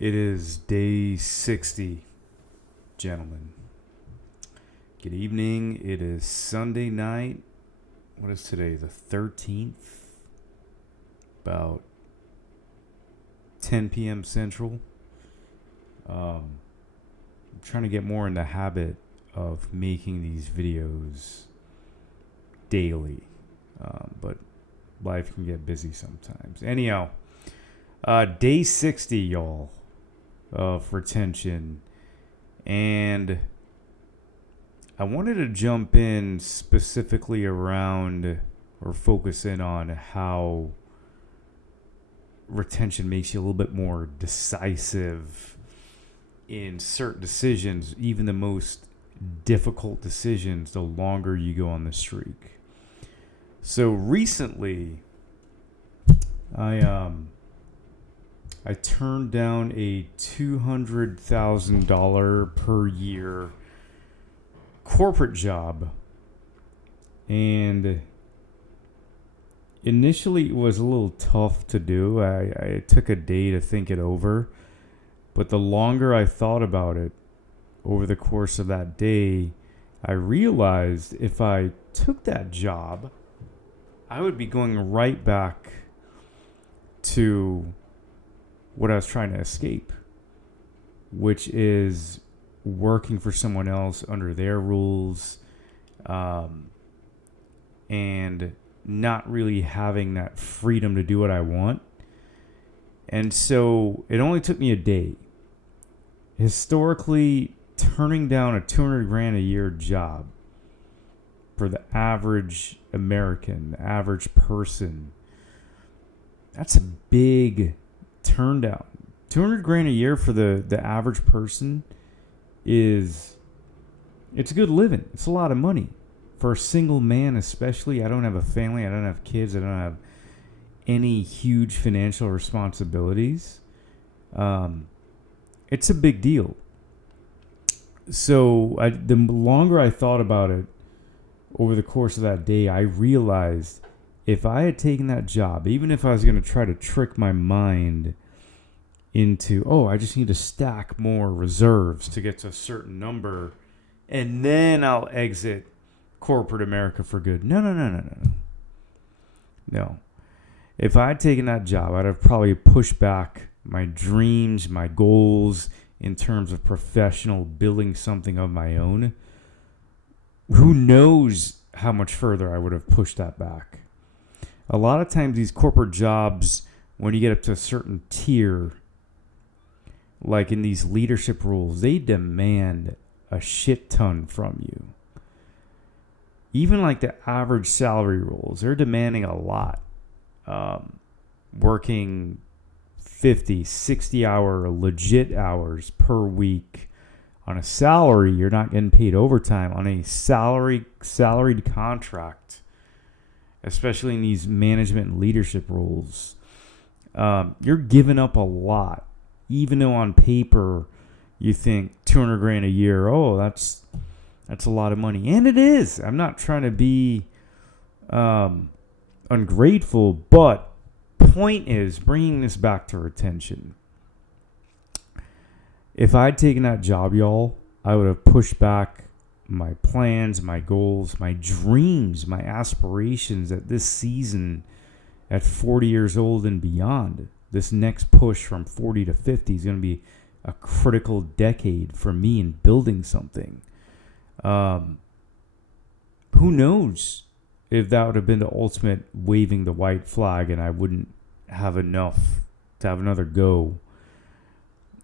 It is day 60, gentlemen. Good evening. It is Sunday night. What is today? The 13th? About 10 p.m. Central. I'm trying to get more in the habit of making these videos daily. But life can get busy sometimes. Anyhow, day 60, y'all, of retention. And I wanted to jump in specifically around or focus in on how retention makes you a little bit more decisive in certain decisions, even the most difficult decisions, the longer you go on the streak. So recently, I turned down a $200,000 per year corporate job, and initially it was a little tough to do. I took a day to think it over, but the longer I thought about it over the course of that day, I realized if I took that job, I would be going right back to what I was trying to escape, which is working for someone else under their rules, and not really having that freedom to do what I want. And so it only took me a day. Historically, turning down a $200,000 a year job for the average American, the average person, that's a big turn down. $200,000 a year for the average person it's good living. It's a lot of money for a single man, especially. I don't have a family. I don't have kids. I don't have any huge financial responsibilities. It's a big deal. So the longer I thought about it over the course of that day, I realized if I had taken that job, even if I was going to try to trick my mind into, I just need to stack more reserves to get to a certain number, and then I'll exit corporate America for good. No. If I had taken that job, I'd have probably pushed back my dreams, my goals in terms of professional building something of my own. Who knows how much further I would have pushed that back. A lot of times these corporate jobs, when you get up to a certain tier, like in these leadership roles, they demand a shit ton from you. Even like the average salary roles, they're demanding a lot. Working 50, 60-hour legit hours per week. On a salary, you're not getting paid overtime. On a salaried contract, especially in these management and leadership roles, you're giving up a lot. Even though on paper you think $200,000 a year, that's a lot of money, and it is. I'm not trying to be ungrateful, but point is, bringing this back to retention. If I'd taken that job, y'all, I would have pushed back my plans, my goals, my dreams, my aspirations at this season at 40 years old and beyond. This next push from 40 to 50 is going to be a critical decade for me in building something. Who knows if that would have been the ultimate waving the white flag and I wouldn't have enough to have another go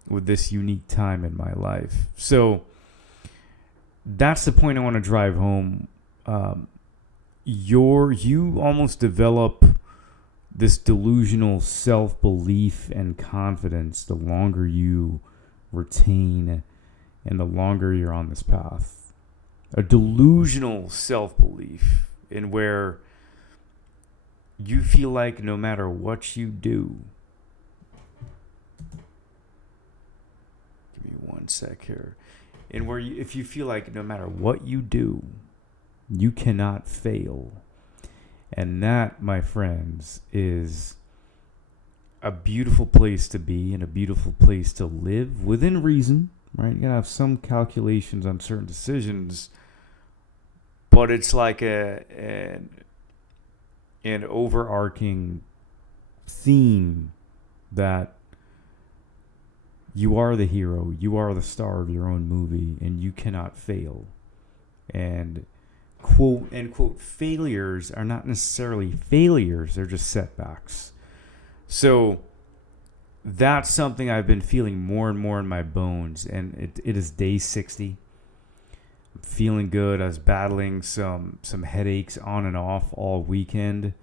with this unique time in my life. So that's the point I want to drive home. You almost develop this delusional self-belief and confidence the longer you retain and the longer you're on this path. A delusional self-belief in where you feel like no matter what you do, give me one sec here, and where if you feel like no matter what you do, you cannot fail. And that, my friends, is a beautiful place to be and a beautiful place to live within reason, right? You gotta have some calculations on certain decisions, but it's like an overarching theme that you are the hero, you are the star of your own movie, and you cannot fail. And quote unquote failures are not necessarily failures, they're just setbacks. So that's something I've been feeling more and more in my bones, and it is day 60. I'm feeling good. I was battling some headaches on and off all weekend.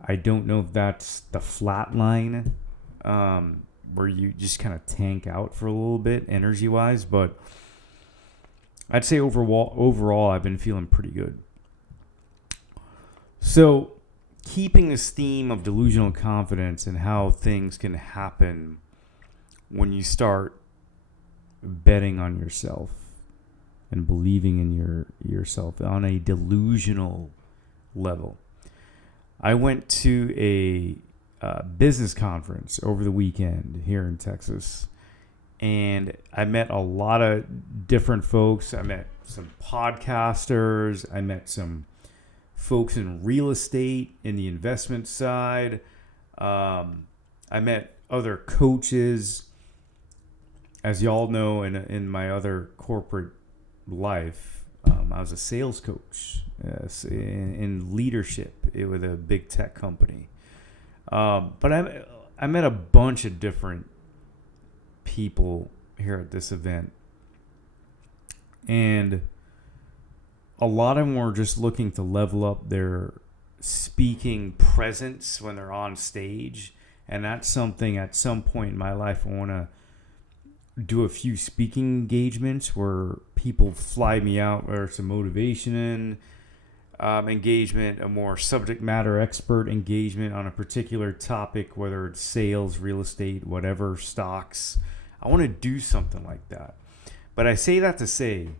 I don't know if that's the flat line, where you just kind of tank out for a little bit energy-wise, but I'd say overall I've been feeling pretty good. So keeping this theme of delusional confidence and how things can happen when you start betting on yourself and believing in yourself on a delusional level. I went to a business conference over the weekend here in Texas, and I met a lot of different folks. I met some podcasters. I met some folks in real estate, in the investment side. I met other coaches. As y'all know, in my other corporate life, I was a sales coach in leadership with a big tech company. But I met a bunch of different people here at this event, and a lot of them were just looking to level up their speaking presence when they're on stage. And that's something at some point in my life I want to do a few speaking engagements where people fly me out, where it's a motivation engagement, a more subject matter expert engagement on a particular topic, whether it's sales, real estate, whatever, stocks. I want to do something like that. But I say that to say,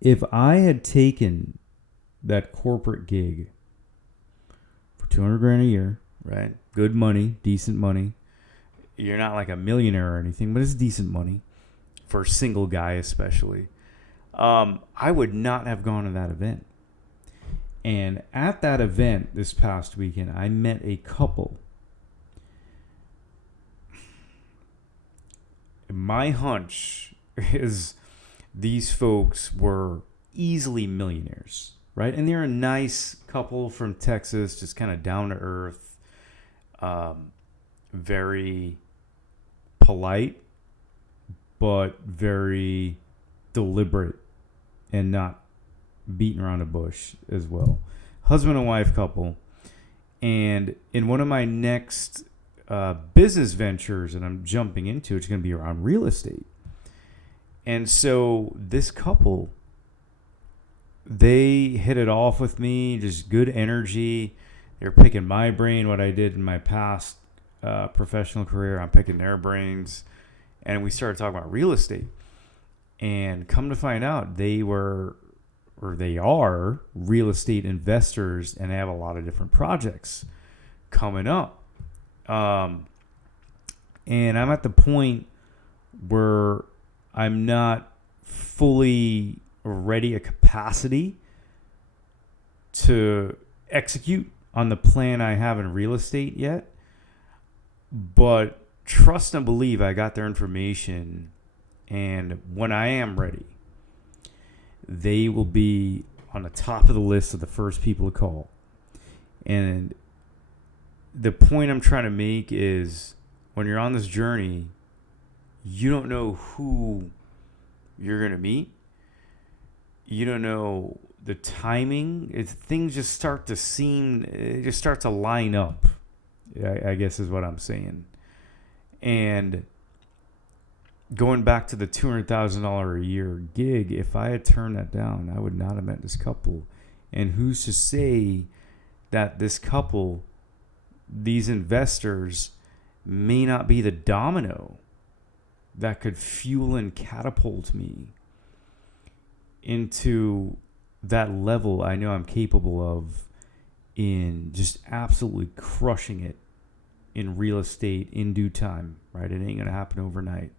if I had taken that corporate gig for $200,000 a year, right? Good money, decent money. You're not like a millionaire or anything, but it's decent money for a single guy especially. I would not have gone to that event. And at that event this past weekend, I met a couple. My hunch is these folks were easily millionaires, right? And they're a nice couple from Texas, just kind of down to earth, very polite, but very deliberate and not beating around the bush as well. Husband and wife couple. And in one of my next business ventures that I'm jumping into, it's going to be around real estate. And so this couple, they hit it off with me, just good energy. They're picking my brain, what I did in my past professional career. I'm picking their brains. And we started talking about real estate. And come to find out, they are real estate investors, and they have a lot of different projects coming up. And I'm at the point where I'm not fully ready at capacity to execute on the plan I have in real estate yet. But trust and believe I got their information, and when I am ready, they will be on the top of the list of the first people to call. And the point I'm trying to make is, when you're on this journey, you don't know who you're going to meet. You don't know the timing. Things just start to line up, I guess is what I'm saying. And going back to the $200,000 a year gig, if I had turned that down, I would not have met this couple. And who's to say that this couple, these investors, may not be the domino that could fuel and catapult me into that level I know I'm capable of, in just absolutely crushing it in real estate in due time, right? It ain't going to happen overnight.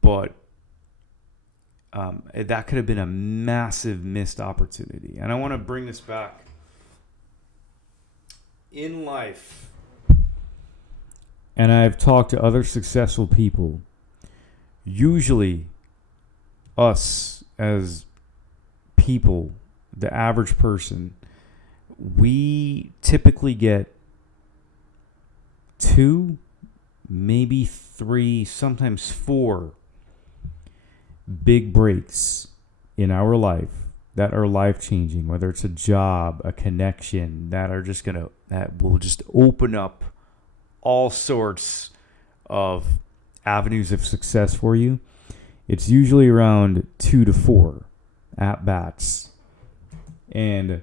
But that could have been a massive missed opportunity. And I want to bring this back. In life, and I've talked to other successful people, usually us as people, the average person, we typically get 2, maybe 3, sometimes 4 big breaks in our life that are life-changing, whether it's a job, a connection, that will just open up all sorts of avenues of success for you. It's usually around 2 to 4 at-bats. And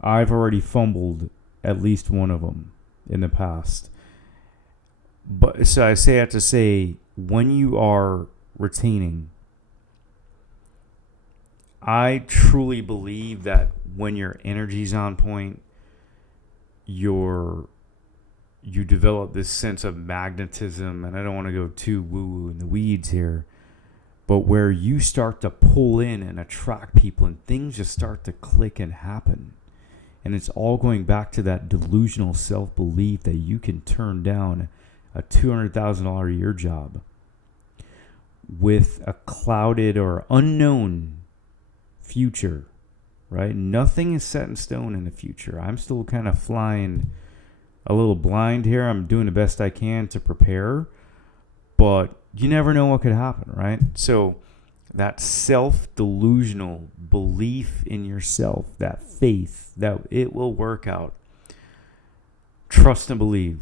I've already fumbled at least one of them in the past. But so I have to say, when you are retaining, I truly believe that when your energy's on point, you develop this sense of magnetism, and I don't want to go too woo-woo in the weeds here, but where you start to pull in and attract people and things just start to click and happen. And it's all going back to that delusional self-belief that you can turn down a $200,000 a year job with a clouded or unknown future, right? Nothing is set in stone in the future. I'm still kind of flying a little blind here. I'm doing the best I can to prepare, but you never know what could happen, right? So that self-delusional belief in yourself, that faith that it will work out, trust and believe.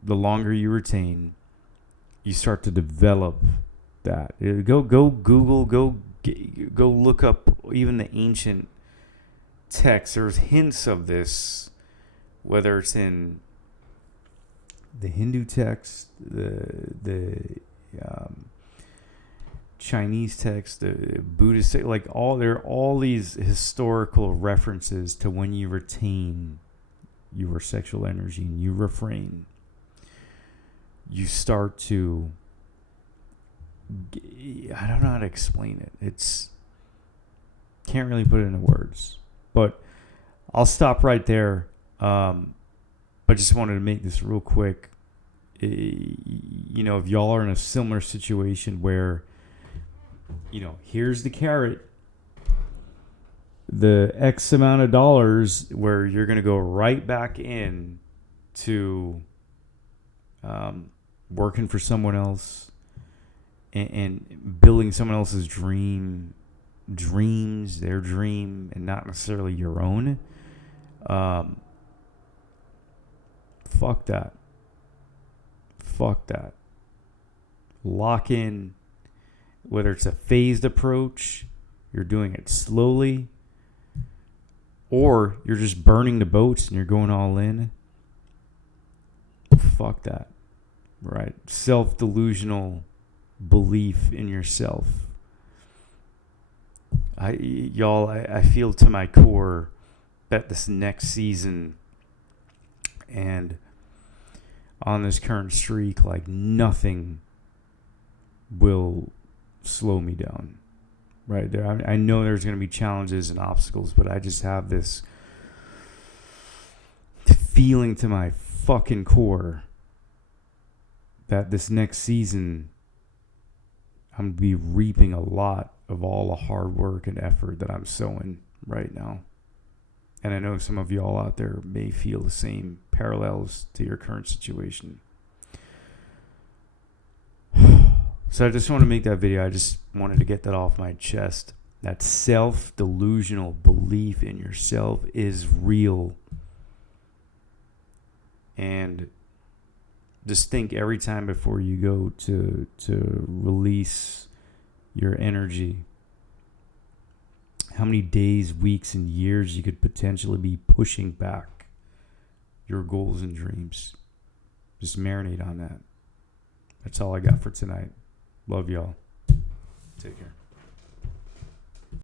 The longer you retain, you start to develop that. Go Google, go look up even the ancient texts. There's hints of this, whether it's in the Hindu text, the Chinese text, the Buddhist text, there are all these historical references to when you retain your sexual energy and you refrain. You start to, I don't know how to explain it. Can't really put it into words, but I'll stop right there. But just wanted to make this real quick. If y'all are in a similar situation where, here's the carrot, the X amount of dollars where you're going to go right back in to working for someone else and building someone else's dreams, their dream, and not necessarily your own. Fuck that. Lock in, whether it's a phased approach, you're doing it slowly, or you're just burning the boats and you're going all in. Fuck that. Right? Self-delusional belief in yourself. I feel to my core that this next season and on this current streak, nothing will slow me down. Right there, I know there's going to be challenges and obstacles, but I just have this feeling to my fucking core that this next season I'm going to be reaping a lot of all the hard work and effort that I'm sowing right now. And I know some of y'all out there may feel the same parallels to your current situation. So I just want to make that video. I just wanted to get that off my chest. That self-delusional belief in yourself is real. And just think every time before you go to release your energy, how many days, weeks, and years you could potentially be pushing back your goals and dreams. Just marinate on that. That's all I got for tonight. Love y'all. Take care.